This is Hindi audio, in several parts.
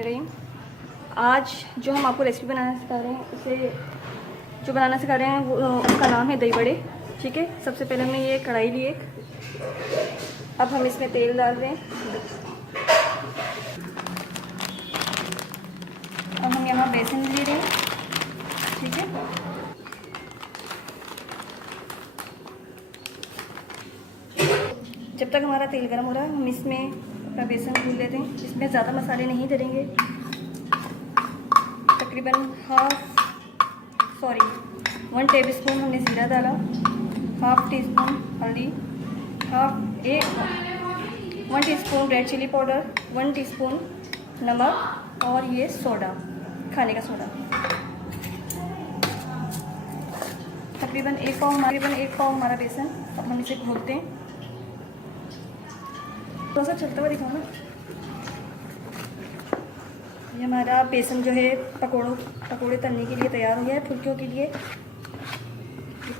रही आज जो हम आपको रेसिपी बनाना सिखा रहे हैं जो बनाना सिखा रहे हैं वो उसका नाम है दही बड़े। ठीक है, सबसे पहले हमने ये कढ़ाई ली एक, अब हम इसमें तेल डाल रहे हैं। अब हम यहाँ बेसन ले रहे हैं। ठीक है, जब तक हमारा तेल गर्म हो रहा है हम इसमें अपना बेसन भून लेते हैं। इसमें ज़्यादा मसाले नहीं डालेंगे, तकरीबन 1 टेबलस्पून हमने जीरा डाला, 1/2 टीस्पून हल्दी, 1 teaspoon red chilli powder, 1 teaspoon नमक और ये सोडा, खाने का सोडा। तकरीबन एक पाव हमारा बेसन। अब हम इसे घोलते हैं। थोड़ा सा चलता हुआ दिखाओ ना। ये हमारा बेसन जो है पकोड़े तलने के लिए तैयार हो गया है, फुल्कियों के लिए।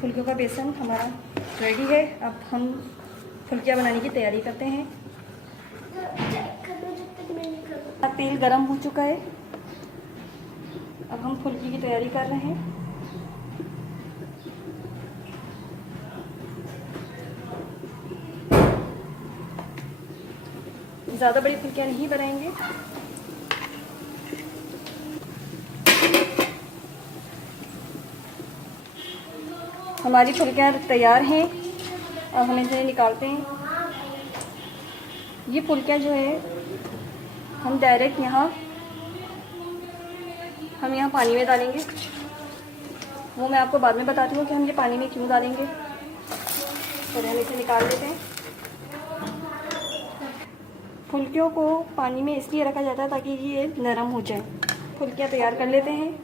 फुल्कियों का बेसन हमारा रेडी है। अब हम फुल्कियाँ बनाने की तैयारी करते हैं। तेल गरम हो चुका है, अब हम फुल्की की तैयारी कर रहे हैं। ज़्यादा बड़ी फुल्कियाँ नहीं बनाएंगे। हमारी फुल्कियाँ तैयार हैं और हम इसे निकालते हैं। ये फुल्कियाँ जो है हम डायरेक्ट यहाँ पानी में डालेंगे। वो मैं आपको बाद में बताती हूँ कि हम ये पानी में क्यों डालेंगे। तो हम इसे निकाल लेते हैं। फुल्कियों को पानी में इसलिए रखा जाता है ताकि ये नरम हो जाए। फुल्कियाँ तैयार कर लेते हैं।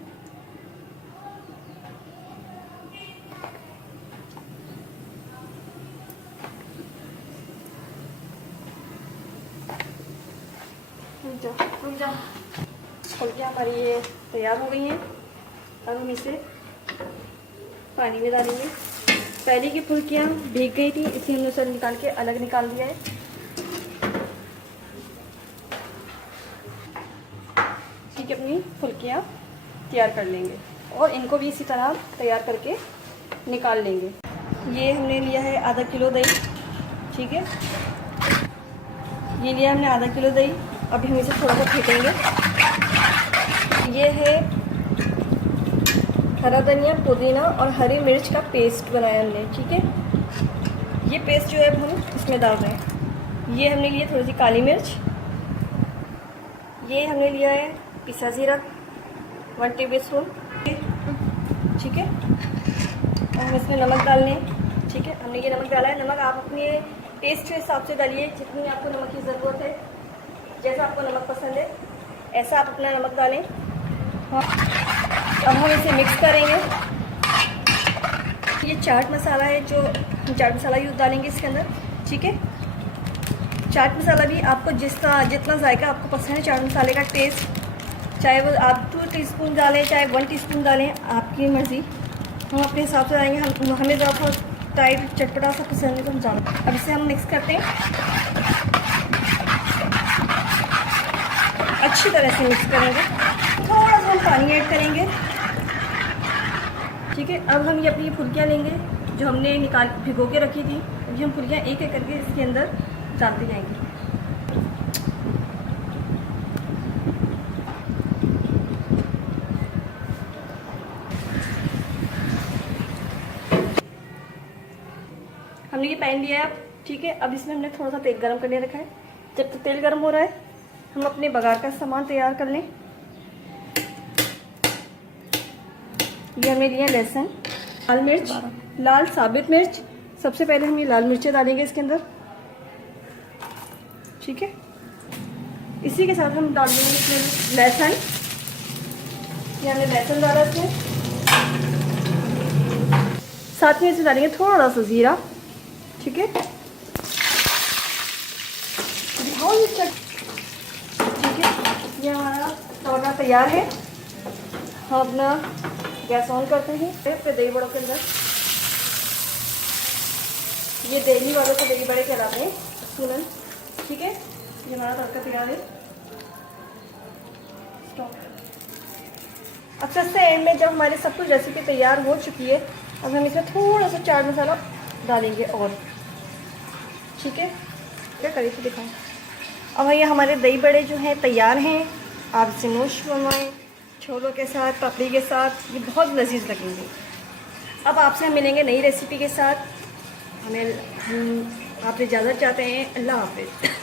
फुल्कियाँ हमारी ये तैयार हो गई हैं। अब हम इसे पानी में डालेंगे। पहले की फुल्कियाँ भीग गई थी, इसलिए हमने उसे निकाल के अलग निकाल दिया है। ठीक है, अपनी फुल्कियाँ तैयार कर लेंगे और इनको भी इसी तरह तैयार करके निकाल लेंगे। ये हमने लिया है आधा किलो दही। ठीक है, ये लिया हमने आधा किलो दही। अभी हम इसे थोड़ा सा फेंटेंगे। ये है हरा धनिया, पुदीना और हरी मिर्च का पेस्ट बनाया हमने। ठीक है, ये पेस्ट जो है अब हम इसमें डाल रहे हैं। ये हमने लिया थोड़ी सी काली मिर्च। ये हमने लिया है पिसा जीरा 1 टेबलस्पून। ठीक है, और हम इसमें नमक डाल लें। ठीक है, हमने ये नमक डाला है। नमक आप अपने टेस्ट के हिसाब से डालिए, जितनी आपको नमक की ज़रूरत है। जैसा आपको नमक पसंद है ऐसा आप अपना नमक डालें। हाँ, अब हम इसे मिक्स करेंगे। ये चाट मसाला है, जो हम चाट मसाला यूज़ डालेंगे इसके अंदर। ठीक है, चाट मसाला भी आपको जितना जायका आपको पसंद है, चाट मसाले का टेस्ट, चाहे वो आप 2 टीस्पून डालें चाहे 1 टीस्पून डालें, आपकी मर्ज़ी। हम अपने हिसाब से डालेंगे। हमें ज़रा थोड़ा टाइट चटपटा सा पसंद है तो हम डालें। अब इसे हम मिक्स करते हैं, अच्छी तरह से मिक्स करेंगे। थोड़ा सा हम पानी ऐड करेंगे। ठीक है, अब हम ये अपनी फुल्कियाँ लेंगे जो हमने भिगो के रखी थी। अभी हम फुल्कियाँ एक एक करके इसके अंदर डालते जाएंगे। हमने ये पैन लिया है। ठीक है, अब इसमें हमने थोड़ा सा तेल गरम करने रखा है। जब तक तेल गरम हो रहा है हम अपने बघार का सामान तैयार कर लें। ये हमने लिया लहसुन, लाल मिर्च, लाल साबित मिर्च। सबसे पहले हम ये लाल मिर्चें डालेंगे इसके अंदर। ठीक है, इसी के साथ हम डाल देंगे इसमें लहसुन। ये हमने लहसुन डाला इसमें, साथ में इसे डालेंगे थोड़ा सा जीरा। ठीक है, ठीक है, ये हमारा टमाटर तैयार है। हम अपना गैस ऑन करते हैं। फिर दही बड़ों के अंदर ये दिल्ली वालों को दही बड़े कहलाते हैं, सुनन। ठीक है, ये हमारा तड़का तैयार है। स्टॉप। अब सबसे एंड में जब हमारी सब कुछ रेसिपी तैयार हो चुकी है, अब हम इसमें थोड़ा सा चाट मसाला डालेंगे और ठीक है, क्या करिए तो दिखाएं। अब ये हमारे दही बड़े जो हैं तैयार हैं, आप इसे नोश बनवाएँ छोलों के साथ, पापड़ी के साथ, ये बहुत लजीज लगेंगे। अब आपसे हम मिलेंगे नई रेसिपी के साथ। हम आपसे इजाज़त चाहते हैं। अल्लाह हाफ़िज़।